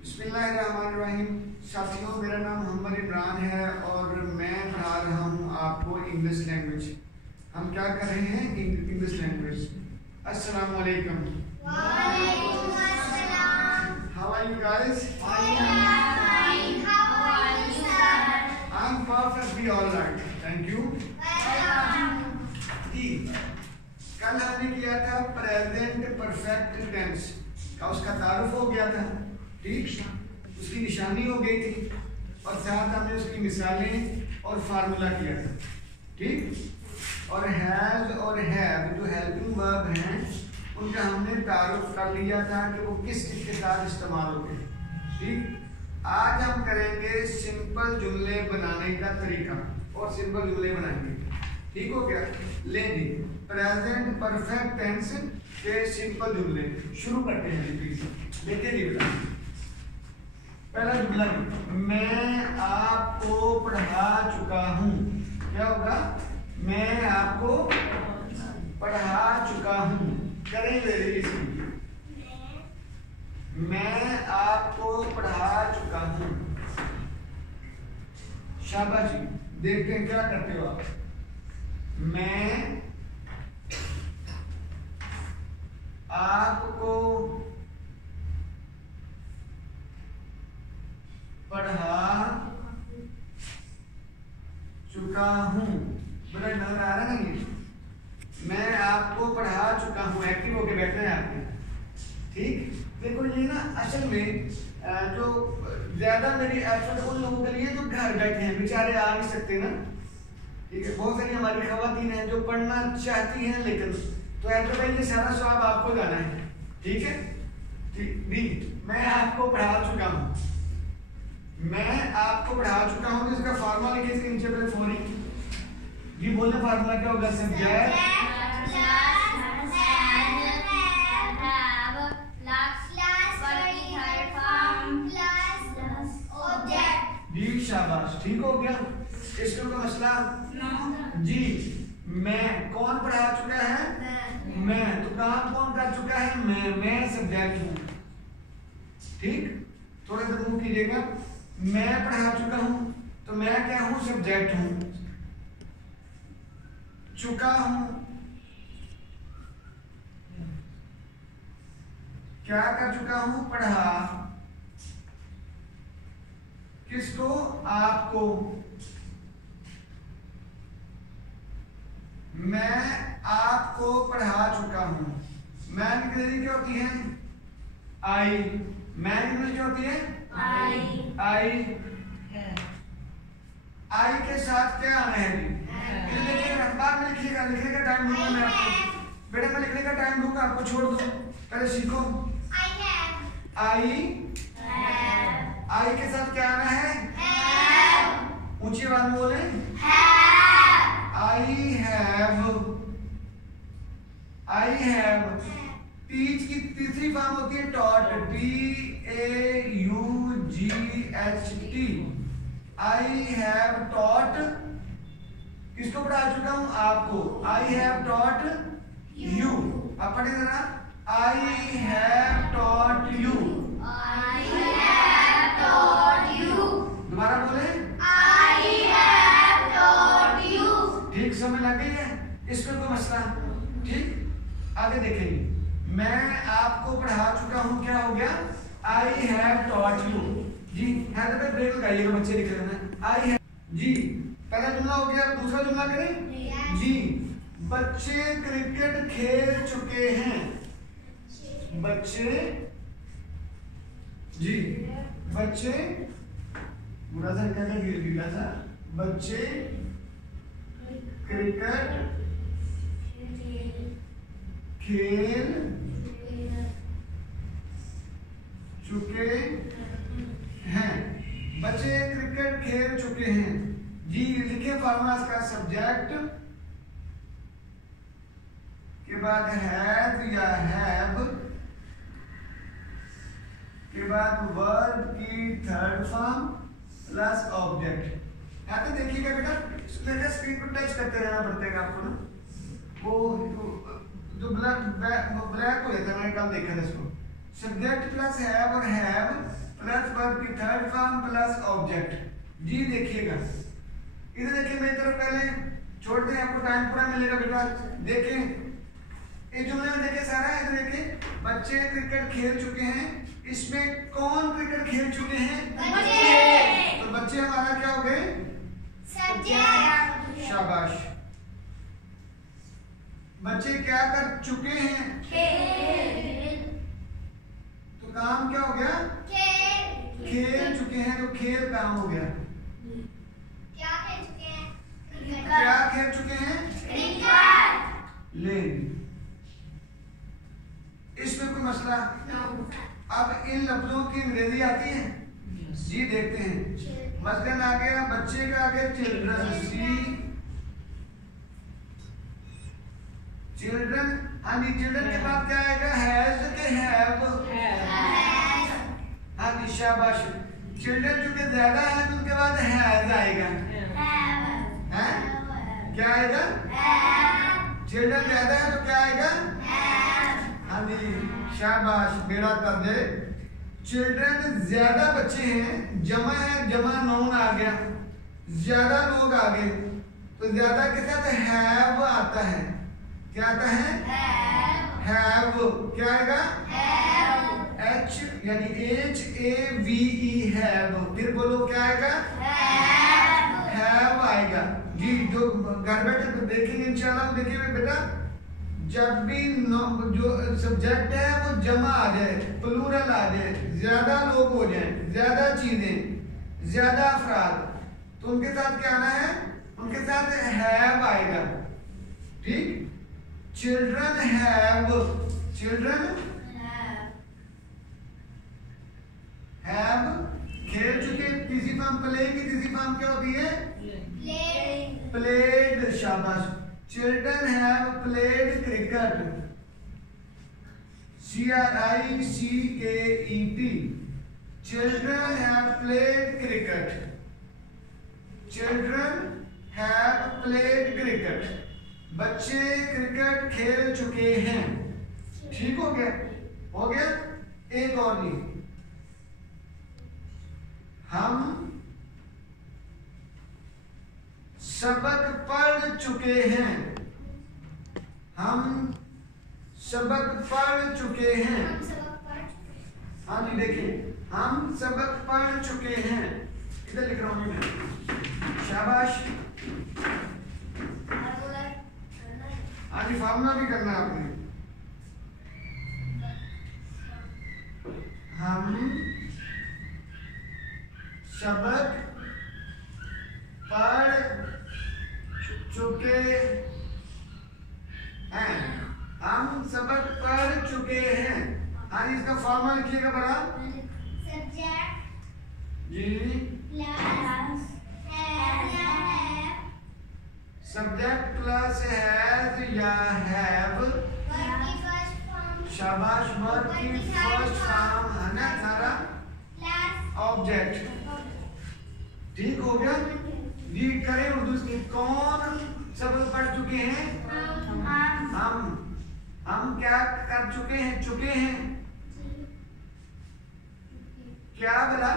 बिस्मिल्लाहिर्रहमानिर्रहीम। साथियों, मेरा नाम मोहम्मद इमरान है और मैं पढ़ा रहा हूँ आपको इंग्लिश लैंग्वेज। हम क्या कर रहे हैं? English language. अस्सलाम वालेकुम। वालेकुम अस्सलाम। How are you guys? I am perfectly alright, thank you. कल हमने किया था प्रेजेंट परफेक्ट टेंस का, उसका तारुफ हो गया था, ठीक, उसकी निशानी हो गई थी और साथ हमने उसकी मिसालें और फार्मूला किया था, ठीक। और हैज और हैव जो हेल्पिंग वर्ब हैं उनका हमने तारुफ कर लिया था कि वो किस किस के साथ इस्तेमाल होते हैं, ठीक। आज हम करेंगे सिंपल जुमले बनाने का तरीका और सिंपल जुमले बनाएंगे, ठीक हो गया। लेकिन प्रेजेंट परफेक्ट टेंस के सिंपल जुमले शुरू करते हैं। प्लीज लेते नहीं बेटा। पहला जुमला, मैं आपको पढ़ा चुका हूँ। क्या होगा? मैं आपको पढ़ा चुका हूँ। करेंगे इसमें, मैं आपको पढ़ा चुका हूँ। शाबाश जी। देखते हैं क्या करते हो आप। मैं आपको पढ़ा चुका हूँ। बड़ा नजर आ रहा है ये? मैं आपको पढ़ा चुका हूँ। एक्टिव होके बैठना है आपने, ठीक। देखो ये ना असल में जो ज्यादा मेरी एफर्ट उन लोगों के लिए जो घर बैठे हैं, बेचारे आ नहीं सकते ना, ठीक है। बहुत सारी हमारी खवातीन हैं जो पढ़ना चाहती हैं लेकिन, तो ऐसे भाई ये सारा स्वाब आपको जाना है, ठीक है। ठीक, मैं आपको पढ़ा चुका हूँ। मैं आपको पढ़ा चुका हूँ, इसका फार्मूला लिखिए इसके नीचे पे फॉर जी। बोलने फार्मूला क्या होगा? सब्जेक्ट जी। शाबाश, ठीक हो गया। इसका कोई मसला जी। मैं कौन पढ़ा चुका है? मैं। तो काम कौन कर चुका है? मैं सब्जेक्ट हूँ, ठीक। थोड़ा सा मूव कीजिएगा। मैं पढ़ा चुका हूँ तो मैं क्या हूँ? सब्जेक्ट हूँ। चुका हूँ क्या कर चुका हूँ? पढ़ा। किसको? आपको। मैं आपको पढ़ा चुका हूं। मैन की इंग्लिश क्या होती है? आई। मैन की इंग्लिश क्या होती है? आई। आई के साथ क्या आना है जी? लिखिएगा, बाद में लिखिएगा, लिखने का टाइम दूंगा मैं आपको। बेटा मैं लिखने का टाइम दूंगा आपको, छोड़ दो, पहले सीखो। आई के साथ क्या आना है? ऊंची आवाज में बोले। I have. टीच की तीसरी फॉर्म होती है taught, TAUGHT। I have taught. किसको पढ़ा चुका हूं? आपको। आई हैव टॉट यू। आप पढ़े जरा। आई हैव टॉट यू। दोबारा बोले। ठीक, समझ लग गई है? इसमें कोई मसला? ठीक, आगे देखेंगे। मैं आपको पढ़ा चुका हूँ, क्या हो गया? आई हैव टॉट यू जी। हैव पे ब्रेक लगाइएगा, बच्चे लिख रहे हैं। आई हैव जी। पहला जुमला हो गया, दूसरा जुमला करें जी। बच्चे क्रिकेट खेल चुके हैं। बच्चे जी। बच्चे बुरा सा क्या गिर था। बच्चे क्रिकेट खेल चुके हैं। बच्चे क्रिकेट खेल चुके हैं जी। लिखिए फार्मूला का। सब्जेक्ट के बाद हैव या हैव के बाद वर्ब की थर्ड फॉर्म प्लस ऑब्जेक्ट। यहाँ पे देखिएगा बेटा, स्क्रीन पर टच करते रहना पड़ेगा आपको ना। वो जो ब्लैक हो जाता है, मैंने कल देखा था इसको। सब्जेक्ट प्लस हैव और हैव प्लस वर्ब की थर्ड फॉर्म प्लस ऑब्जेक्ट। जी देखिएगा, इधर देखिए मेरी तरफ, पहले छोड़ते हैं, आपको टाइम पूरा मिलेगा बेटा। देखें ये जुमले में देखे सारा है, इधर देखिए बच्चे क्रिकेट खेल चुके हैं, इसमें कौन क्रिकेट खेल चुके हैं? बच्चे। तो बच्चे हमारा क्या हो गए? सब्जेक्ट। शाबाश। बच्चे क्या कर चुके हैं? खेल। तो काम क्या हो गया? खेल चुके हैं, तो खेल काम हो गया। क्या खेल चुके हैं? क्या खेल चुके हैं? क्रिकेट। लेन इसमें कोई मसला? अब इन लफ्जों की अंग्रेजी आती है? जी देखते हैं। मसलन आ गया बच्चे का, आगे चिल्ड्रन, सी चिल्ड्रन। हाँ जी, चिल्ड्रन के बाद क्या आएगा? हैज के हैव। हाँ जी शाबाश। चिल्ड्रन चूंकि ज्यादा है तो उनके बाद हैज आएगा। है क्या आएगा? चिल्ड्रन ज्यादा है तो क्या आएगा? हाँ जी शाबाश, बेड़ा कर दे। चिल्ड्रन ज्यादा बच्चे हैं, जमा है, जमा नाउन आ गया, ज्यादा लोग आ गए, तो ज्यादा के साथ हैव आता है। क्या आता है? हैव। क्या आएगा? एच यानी HAVE हैव। फिर बोलो क्या आएगा? हैव आएगा। जी जो घर बैठे तो देखेंगे इंशाल्लाह। देखिए बेटा, जब भी जो सब्जेक्ट है वो जमा आ जाए, प्लूरल आ जाए, ज्यादा लोग हो जाए, ज्यादा चीजें, ज्यादा अफराद, तो उनके साथ क्या आना है? उनके साथ हैव आएगा। ठीक, चिल्ड्रन हैव, चिल्ड्रन हैव खेल चुके। तीसरी फॉर्म प्ले की तीसरी फॉर्म क्या होती है? प्लेड। शाबाश। Children have played cricket. CRICKET. Children have played cricket. Children have played cricket. बच्चे क्रिकेट खेल चुके हैं। ठीक हो गया? हो गया? एक और नहीं, हम सबक पढ़ चुके हैं। हम सबक पढ़ चुके हैं। हाँ जी देखिए, हम सबक पढ़ चुके हैं। इधर लिख रहा हूं मैं। शाबाश। हाँ जी, फार्मूला भी करना है आपने। हम सबक पढ़ चुके हैं। हम सबक पढ़ चुके हैं। हाँ जी, इसका फॉर्मूला लिखिएगा बड़ा। सब्जेक्ट जी प्लस सब्जेक्ट प्लस हैज या हैव। शाबाश। वर्ब की फर्स्ट फॉर्म है ना सारा, ऑब्जेक्ट। ठीक हो गया जी। करें उर्दू से। कौन सबक पढ़ चुके हैं? हम क्या कर चुके हैं? चुके हैं। क्या बोला?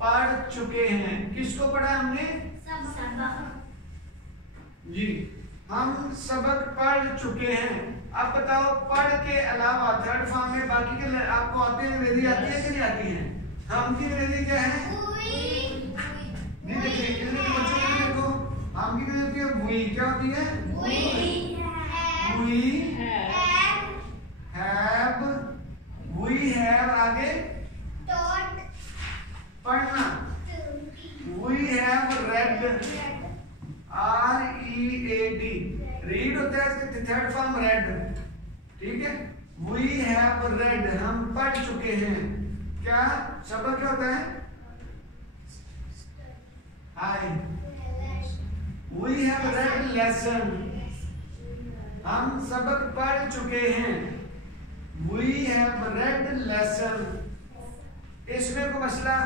पढ़ चुके हैं। किसको पढ़ा हमने? जी, हम सबक पढ़ चुके हैं। अब बताओ, पढ़ के अलावा थर्ड फॉर्म में बाकी के आपको आते हैं? अंग्रेजी आती है कि नहीं आती है? हम की अंग्रेजी क्या है? नहीं देखिए, इतने बच्चों को देखो, हम की अंग्रेजी हुई क्या होती है? वी हैव आगे पढ़ना। We have read. READ read होता है, इसका थर्ड फॉर्म रेड। ठीक है, वी हैव रेड, हम पढ़ चुके हैं। क्या सबक क्या होता है? Hi, we have read lesson. हम सबक पढ़ चुके हैं। We have read lesson. इसमें कोई मसला?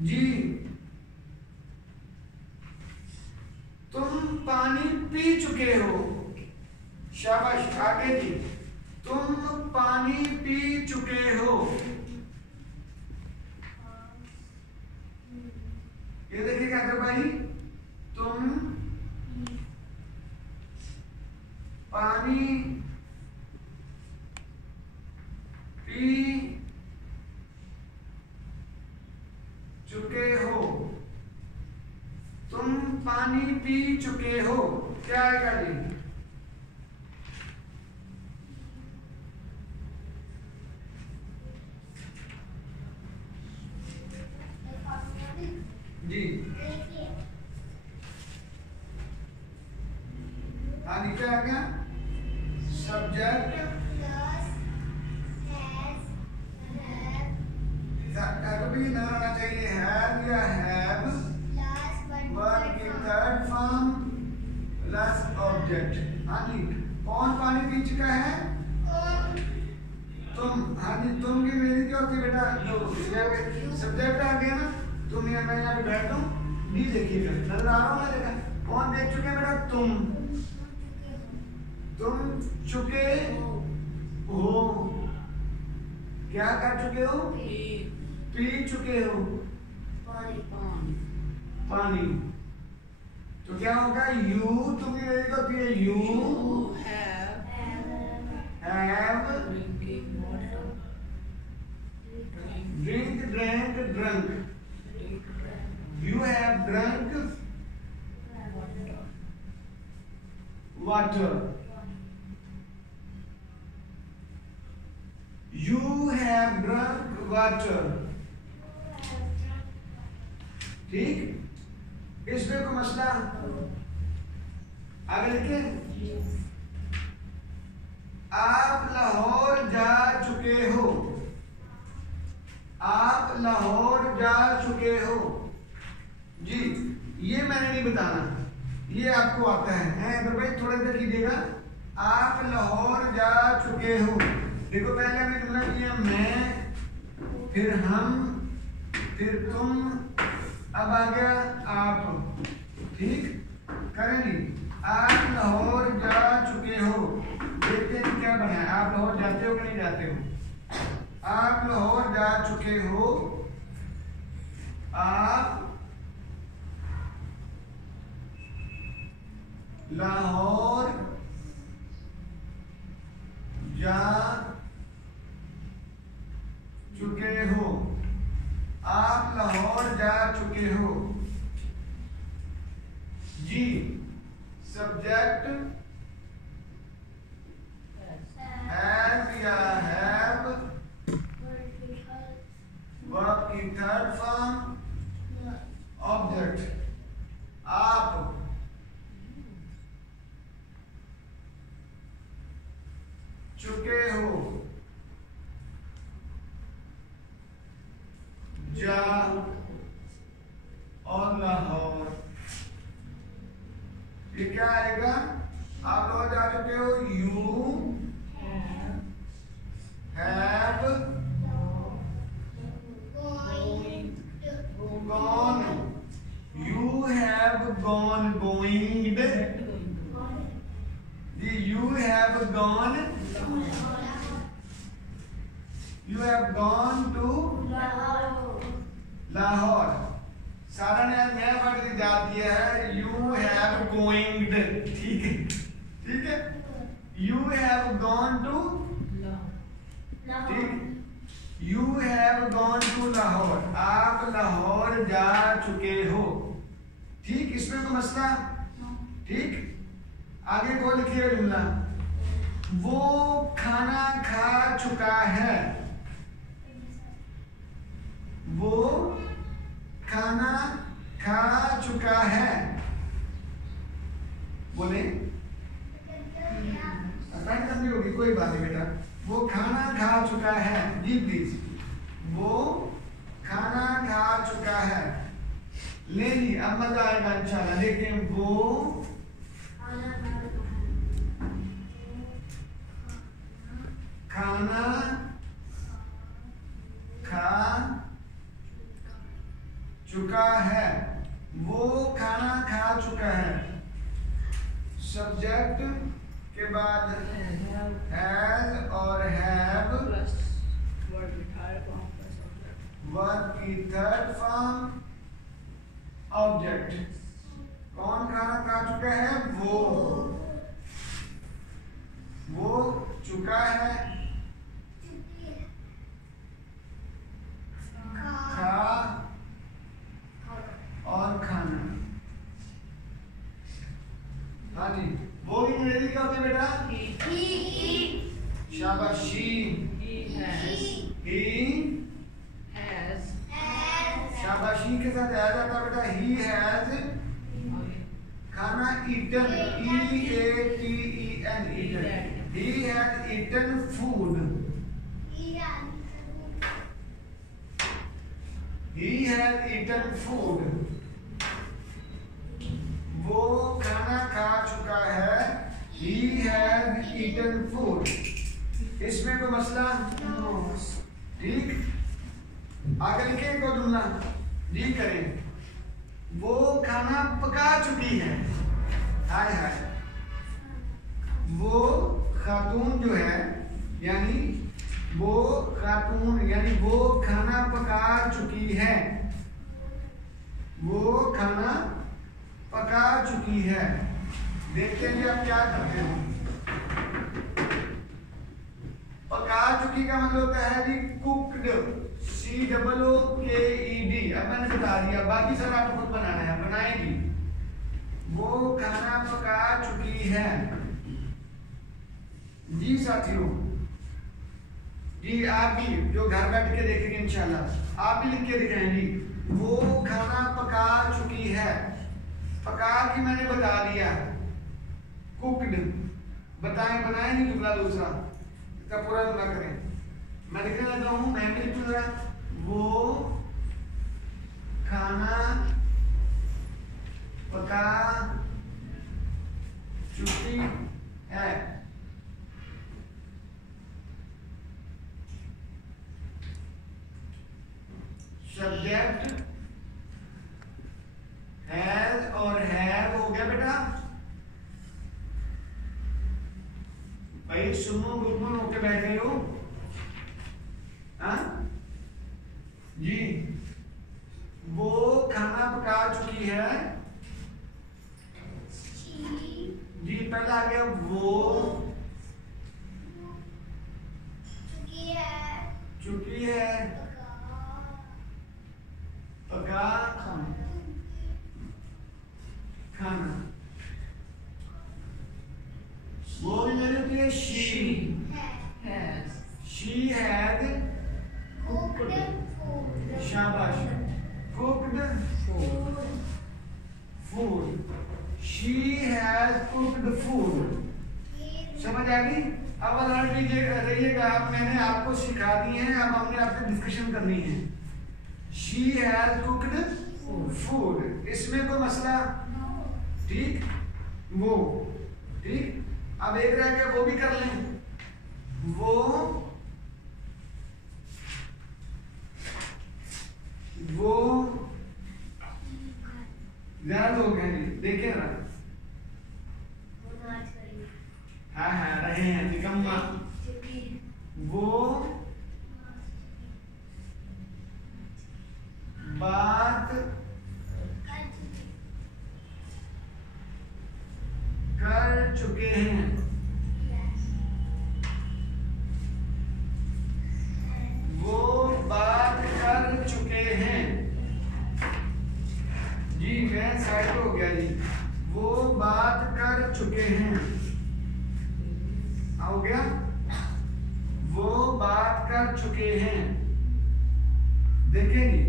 जी, तुम पानी पी चुके हो। शाबाश। आगे जी, तुम पानी पी चुके हो। ये देखिए क्या कर भाई, तुम पानी पी चुके हो। तुम पानी पी चुके हो, क्या आएगा जी? आगे क्या आ गया? सब्जेक्ट भी ना होना चाहिए, हैव या हैव, वर्ब की थर्ड फॉर्म प्लस ऑब्जेक्ट। हाँ जी, कौन पानी पी चुका है? तुम। हाँ जी, तुम की मेरी क्या होती है बेटा? जो सब्जेक्ट आ गया ना, तुम यहाँ, मैं यहाँ पे बैठता हूँ, नहीं देखिएगा, नजर आ रहा हूँ ना देखा? कौन देख चुके हैं बेटा? तुम चुके हो। क्या कर चुके हो? पी चुके हो पानी। तो क्या होगा? यू, तुम की मेरी क्या होती है? You have drink, drank, drunk. You have drunk water. You have drunk water. ठीक, इसमें कोई मसला? आगे लिखे, आप लाहौर जा चुके हो। आप लाहौर जा चुके हो जी। ये मैंने नहीं बताना, ये आपको आता है। अगर भाई थोड़ा देर कीजिएगा, आप लाहौर जा चुके हो। देखो पहले हमने जुमला किया मैं, फिर हम, फिर तुम, अब आ गया आप। ठीक, करेंगे। आप लाहौर जा चुके हो, देखते हैं क्या बना है। आप लाहौर जाते हो कि नहीं जाते हो? आप लाहौर जा चुके हो। आप लाहौर जा चुके हो। आप लाहौर जा चुके हो जी। सब्जेक्ट हैव या हैव, वर्ब की थर्ड फॉर्म, ऑब्जेक्ट आप। चुके हो, जा और लाहौर। ये क्या आएगा? आप लोग जा चुके हो। You have gone. You have gone, going. You have gone. You have gone to Lahore. सारा ने नया वर्ड इजाद किया है। You have going. ठीक है, ठीक है। You have gone to, ठीक, You have gone to Lahore. आप लाहौर जा चुके हो। ठीक, इसमें तो मसला? ठीक, आगे को लिखिए जुमला। वो खाना खा चुका है। वो खाना खा चुका है। बोले असाइन करनी होगी, कोई बात नहीं बेटा। वो खाना खा चुका है जी, प्लीज। वो खाना खा चुका है। ले ली, अब मजा आएगा इंशाल्लाह। लेकिन वो खाना खा चुका है। वो खाना खा चुका है। सब्जेक्ट के बाद हैज की थर्ड फॉर्म ऑब्जेक्ट। कौन खाना खा चुका है? वो चुका है, खा और खाना। हाँ जी, वो अंग्रेजी क्या होती है बेटा? शाबाशी। शाबाशी के साथ ऐड आता है बेटा ही हैज खाना eaten, EATEN eaten. He had eaten food. He had eaten food. वो खाना खा चुका है। He had eaten food. इसमें कोई मसला? ठीक। आगे लिखे को जुमला जी करें। वो खाना पका चुकी है। हाय हाय। वो खातून जो है यानी वो खातून यानी वो खाना पका चुकी है। वो खाना पका चुकी है। देखते हैं आप क्या करते हो। पका चुकी का मतलब होता है जी कुक्ड, COOKED। अब मैंने बता दिया, बाकी सब आपको खुद बनाना है, बनाएगी। वो खाना पका चुकी है जी साथियों। जी आप भी जो घर बैठ के देखेंगे इंशाल्लाह आप भी लिख के दिखाएं जी। वो खाना पका चुकी है। पका की मैंने बता दिया, कुक्ड बताएं, बनाए नहीं जुमला दूसरा का पूरा जुमला करें। मैं लिखने लगा हूं, मैं भी लिखूंगा। वो खाना पका चुकी है। सब्जेक्ट हैज और हैव हो गया बेटा। भाई सुनो गुलगुल होके बैठ गई हो। हाँ जी, वो खाना पका चुकी है जी। पहला आ गया वो चुकी है पका खाना। वो भी मेरे लिए शी हैड शाबाश cooked food. She has cooked food. समझ आ गई? अब अलर्ट रहिएगा आप, मैंने आपको सिखा दी है, अब हमने आपसे डिस्कशन करनी है। शी हैज कुक्ड फूड, इसमें कोई मसला? ठीक, वो ठीक। अब एक रह गया, वो भी कर लें। वो ज्यादा लोग हैं जी, देखिए ना। हाँ हाँ रहे हैं निकम्मा। वो बात कर चुके हैं। वो बात कर चुके हैं जी। मैं साइड हो गया जी। वो बात कर चुके हैं, हो गया। वो बात कर चुके हैं। देखिए जी,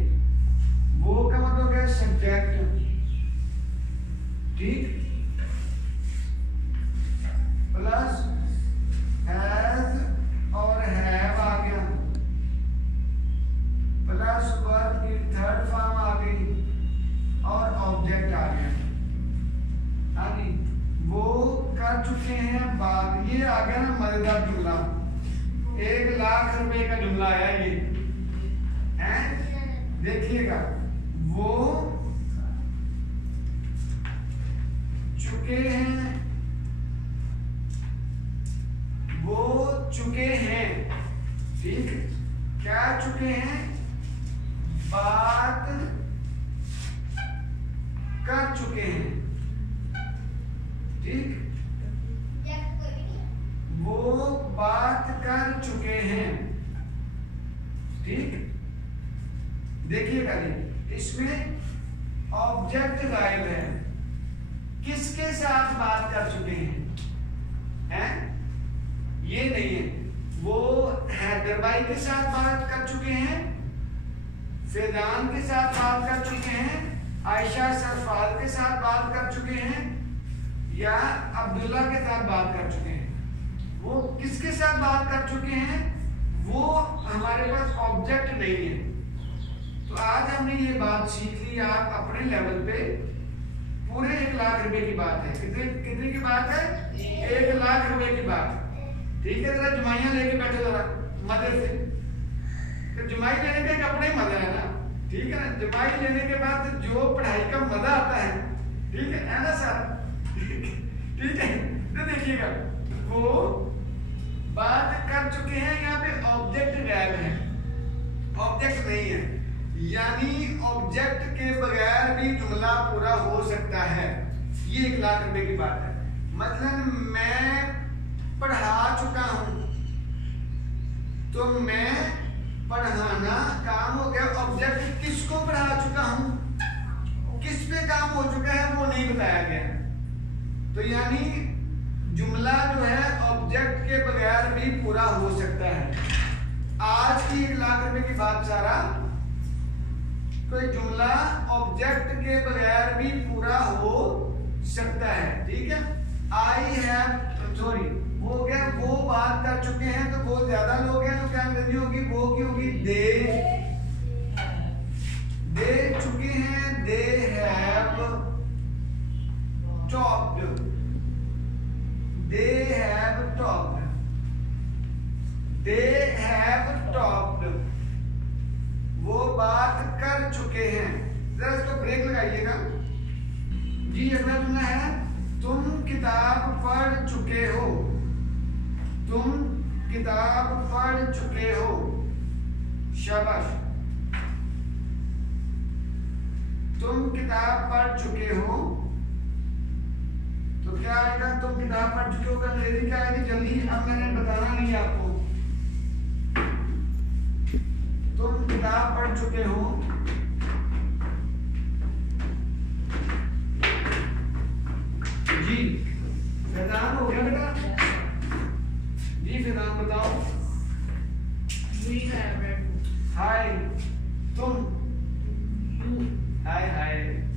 वो का मतलब हो गया सब्जेक्ट। ठीक, प्लस हैज और हैव आ गया, प्लस वर्ब की थर्ड फॉर्म आ गई और ऑब्जेक्ट आ गया। हाँ जी, वो कर चुके हैं बात। ये आ गया ना मजेदार जुमला। 1 लाख रुपए का जुमला आया ये है। देखिएगा, वो चुके हैं, वो चुके हैं। ठीक, क्या चुके हैं? बात कर चुके हैं, ठीक, वो बात कर चुके हैं, ठीक। देखिएगा जी, इसमें ऑब्जेक्ट गायब है, किसके साथ बात कर चुके हैं? ये नहीं है। वो हैदर भाई के साथ बात कर चुके हैं, फैजान के साथ बात कर चुके हैं, आयशा सरफाल के साथ बात कर चुके हैं, या अब्दुल्ला के साथ बात कर चुके हैं। वो किसके साथ बात कर चुके हैं, वो हमारे पास ऑब्जेक्ट नहीं है। तो आज हमने ये बात सीख ली। आप अपने लेवल पे पूरे 1 लाख रुपए की बात है, कितने की बात है? 1 लाख रुपए की बात, ठीक है। जरा जुमाइयां लेके बैठो जरा मदद से, तो जुमाई लेने का एक अपना ही मजा है ना, ठीक है ना। जुमाई लेने के बाद जो पढ़ाई का मजा आता है, ठीक है ना सर, ठीक है। तो देखिएगा, वो बात कर चुके हैं, यहाँ पे ऑब्जेक्ट गायब है, ऑब्जेक्ट नहीं है, यानी ऑब्जेक्ट के बगैर भी जुमला पूरा हो सकता है। ये 1 लाख रुपए की बात है। मतलब मैं पढ़ा चुका हूं, तो मैं पढ़ाना काम हो गया। ऑब्जेक्ट किसको पढ़ा चुका हूं, किस पे काम हो चुका है, वो नहीं बताया गया। तो यानी जुमला जो है ऑब्जेक्ट के बगैर भी पूरा हो सकता है। आज की 1 लाख रुपए की बात सारा, कोई जुमला ऑब्जेक्ट के बगैर भी पूरा हो सकता है, ठीक है। आई हैव, सॉरी, वो हो गया, वो बात कर चुके हैं, तो वो ज्यादा लोग हैं, तो क्या अंग्रेजी होगी, वो की होगी दे चुके हैं, they have talked, they have talked, they have talked, वो बात कर चुके हैं। जरा इसको ब्रेक लगाइएगा जी। अगला जुमला है, तुम किताब पढ़ चुके हो, तुम किताब पढ़ चुके हो, शाबाश। तुम किताब पढ़ चुके हो, तो क्या आएगा, तुम किताब पढ़ चुके हो का अंग्रेजी क्या आएगी, जल्दी, अब मैंने बताना नहीं आपको। तुम किताब पढ़ चुके हो, जी। फैजान हो गया बेटा जी, फैजान बताओ। हाय, तुम, हाय हाय,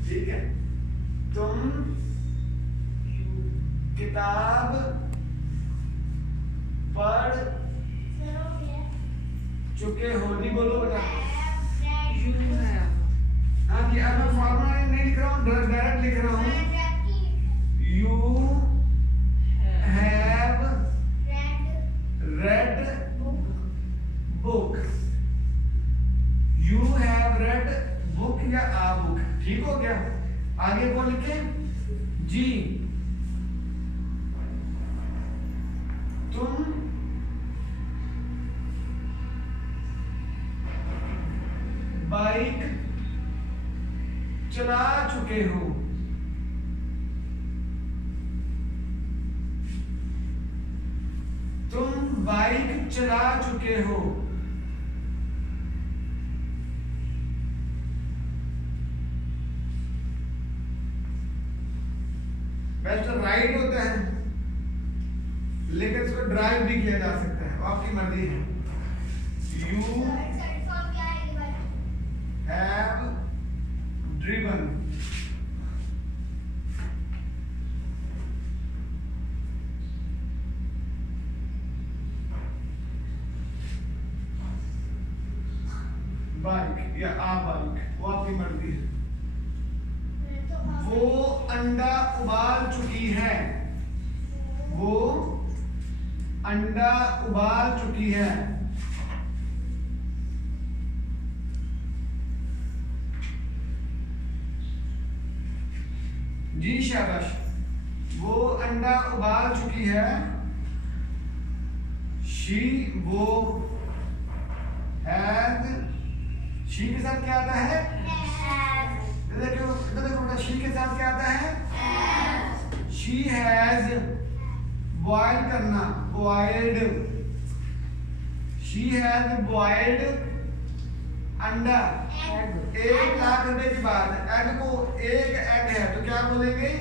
ठीक है। तुम किताब पढ़ चुके हो, नहीं बोलो बेटा। हाँ जी, अब मैं फॉर्मूला नहीं लिख रहा हूँ, डायरेक्ट लिख रहा हूँ। You have read book. You have read book या a book, ठीक हो गया। आगे को लिखे जी। तुम बाइक चला चुके हो, तुम बाइक चला चुके हो, वैसे तो राइड होता है, लेकिन इसको ड्राइव भी किया जा सकता है, आपकी मर्जी है। यू हैव ड्रिवन, बाइक या आ बाइक, वो आपकी मर्जी है। वो अंडा उबाल चुकी है, वो अंडा उबाल चुकी है, जी शाबाश। वो अंडा उबाल चुकी है, शी, वो हैज शी के साथ क्या आता है? देखो इधर देखो बेटा, शी के साथ क्या आता है? शी हैज बॉइल करना, बॉइल्ड। शी हैज बॉइल्ड अंडा। 1 लाख रुपए की बात है। एग को एक एग है तो क्या बोलेंगे?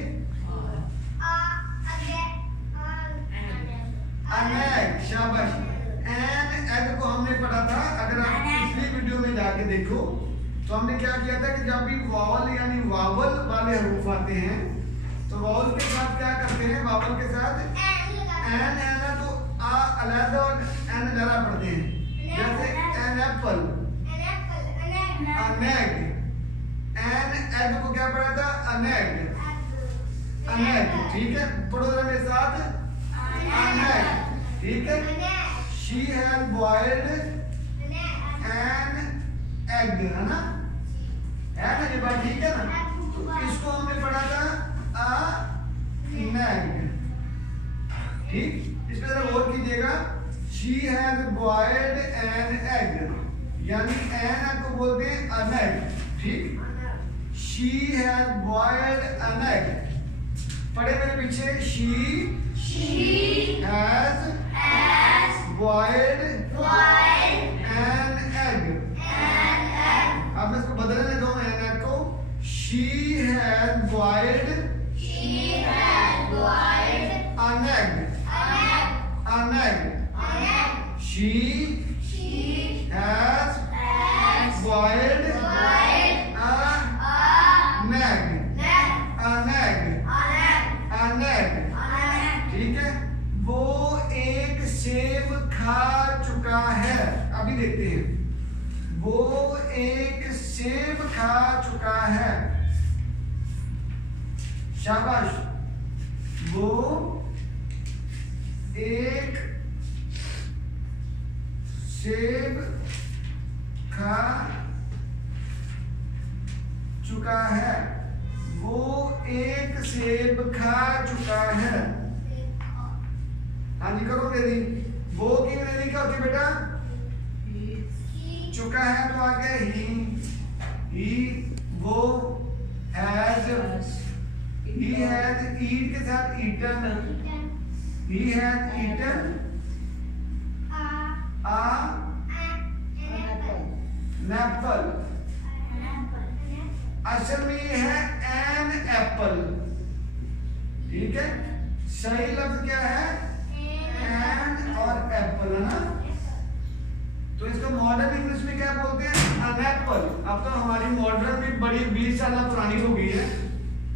An egg, शाबाश। एन एग को हमने पढ़ा था, अगर आप पिछली वीडियो में जाके देखो तो हमने क्या किया था कि जब भी वावल यानी वावल वाले हरूफ आते हैं तो वावल के साथ क्या करते हैं? वावल के साथ एन है तो आ अलग और एन लड़ा पढ़ते हैं। जैसे an apple, an egg। An egg को क्या पढ़ा था? an egg, an egg। ठीक है, पढ़ो जरा मेरे साथ, an egg। ठीक है, she has boiled an egg, है ना? है ना ये बात? ठीक है ना? तो इसको हमने पढ़ा था an egg। ठीक, इस पर जरा गौर कीजिएगा। she has boiled an egg, यानी an egg को बोलते हैं an egg। ठीक, she has boiled an egg। पढ़े मेरे पीछे, she has boiled an egg। अब मैं इसको बदलने लगा हूँ an egg को। she has boiled an egg, an egg। she has boiled an egg, an egg, an egg। ठीक है, वो एक सेब खा चुका है। अभी देखते हैं, वो एक सेब खा चुका है। शाबाश, वो एक सेब खा चुका है, वो एक सेब खा चुका है। हाँ जी करो दीदी। वो की दीदी क्या होती है बेटा? चुका है तो आगे ही, वो हैज, he has eat के साथ eaten, he has eaten an apple। असल में ये है an apple। ठीक है, सही लफ्ज क्या है? एन और एप्पल, है ना? तो इसको मॉडर्न इंग्लिश में क्या बोलते हैं? an apple। अब तो हमारी मॉडर्न भी बड़ी 20 साल पुरानी हो गई है,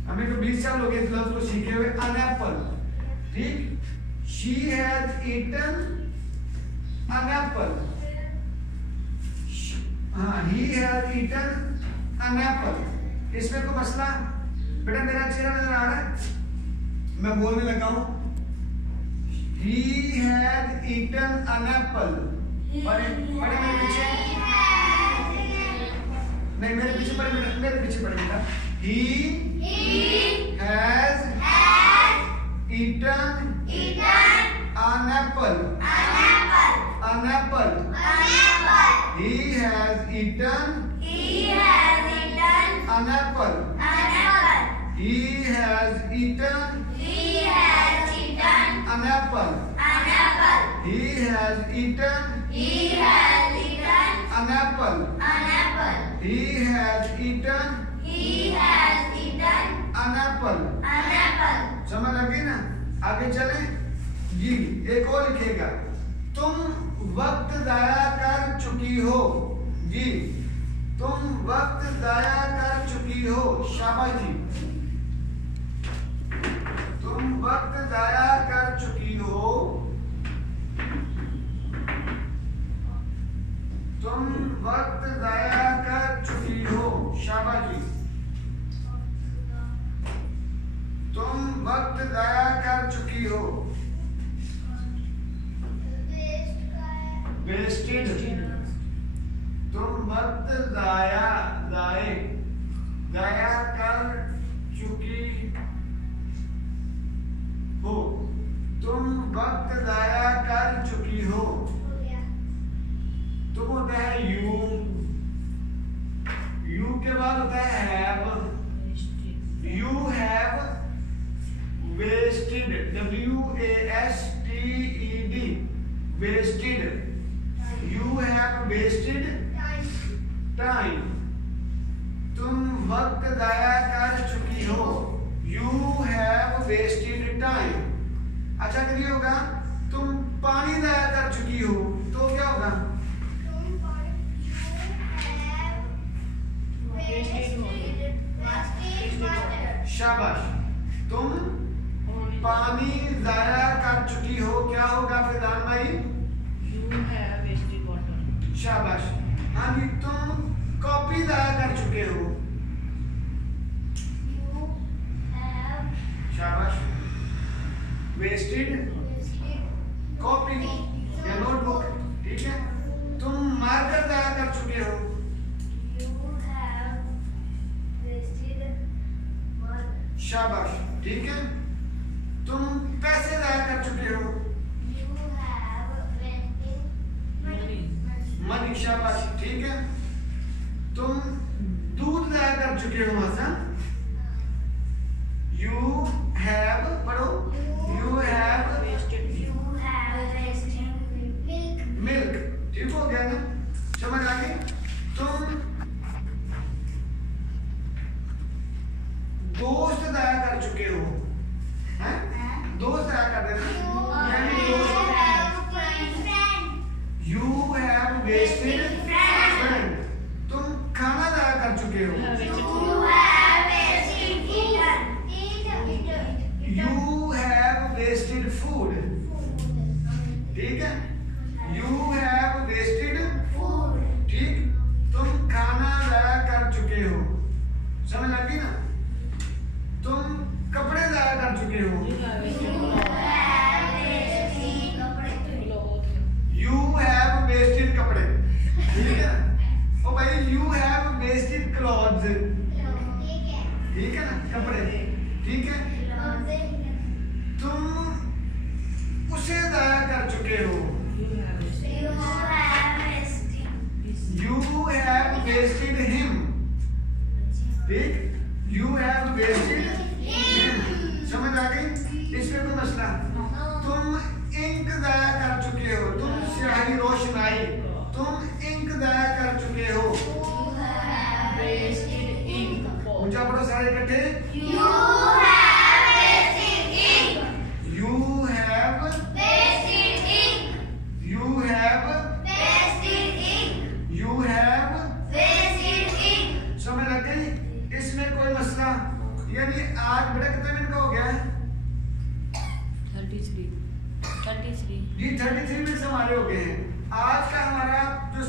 हमें तो 20 साल हो गए इस लफ्ज को सीखे हुए, an apple। ठीक, she has eaten an apple। हाँ, he has eaten an apple। इसमें कोई मसला? बेटा मेरा चेहरा नजर आ रहा है? मैं बोलने लगा हूँ, he has eaten an apple। पढ़े मेरे पीछे, नहीं मेरे पीछे पढ़े बेटा, मेरे पीछे पढ़े बेटा। he has eaten an apple, an apple। he has eaten an apple, he has eaten an apple, he has eaten an apple, he has eaten an apple। समझ लगी ना? आगे चले जी। एक और लिखेगा, तुम वक्त जाया कर चुकी हो। जी, तुम वक्त जाया कर चुकी हो। शाबाश जी, तुम वक्त जाया कर चुकी हो, तुम वक्त जाया कर चुकी हो। शाबाश जी, तुम वक्त जाया कर चुकी हो। वेस्टेड, तुम वक्त जाया कर चुकी हो, तुम वक्त जाया कर चुकी हो। तुम होता है यू, वेस्टेड टाइम, तुम वक्त जाया कर चुकी हो। You have wasted time. अच्छा करिए होगा तुम पानी जाया कर चुकी हो तो क्या होगा? शाबाश। तुम पानी जाया कर चुकी हो, क्या होगा फैजान भाई? You have wasted water. शाबाश। हाँ जी, तुम कॉपी जाया कर चुके हो। शाबाश। वेस्टेड कॉपी या नोटबुक, ठीक है। तुम मार्कर जाया कर चुके हो। शाबाश, ठीक है। तुम पैसे जाया कर चुके हो। मनी, शाबाश, ठीक है। तुम दूध जाया कर चुके हो हसन। यू हैव, पढ़ो, यू हैव मिल्क, ठीक हो गया ना? समझ आ गई? तुम दोस्त जाया कर चुके हो, हैं? दोस्त जाया कर देना, यानी दोस्त। यू हैव वेस्टेड फ्रेंड, तुम खाना जाया कर चुके हो। यू हैव वेस्टेड फूड, ठीक है। यू हैव वेस्टेड फूड, ठीक। तुम खाना जाया कर चुके हो, समझ लगी ना? तुम कपड़े जाया कर चुके हो। You you have wasted clothes. Have wasted कपड़े, ठीक है ना? ओ भाई यू हैव वेस्टेड क्लॉथ्स, ठीक है ना? कपड़े, ठीक है। तुम उसे जाया कर चुके हो। You have wasted. You have wasted him, ठीक। यू हैव वेस्टेड हिम, समझ आ गई? इसमें कोई मसला? तुम इंक जाया कर चुके हो। तुम स्याही, रोशनाई, तुम इंक जाया कर चुके हो। Wasted ink. ऊंचा पढ़ो सारे इकट्ठे। You have wasted ink. You have, Wasted ink. You have, Wasted ink. You have, Wasted ink. समझ लग गई? इसमें कोई मसला? यानी आज बेटा कितने मिनट का हो गया है? 33. जी 33 मिनट हमारे हो गए हैं। आज का हमारा जो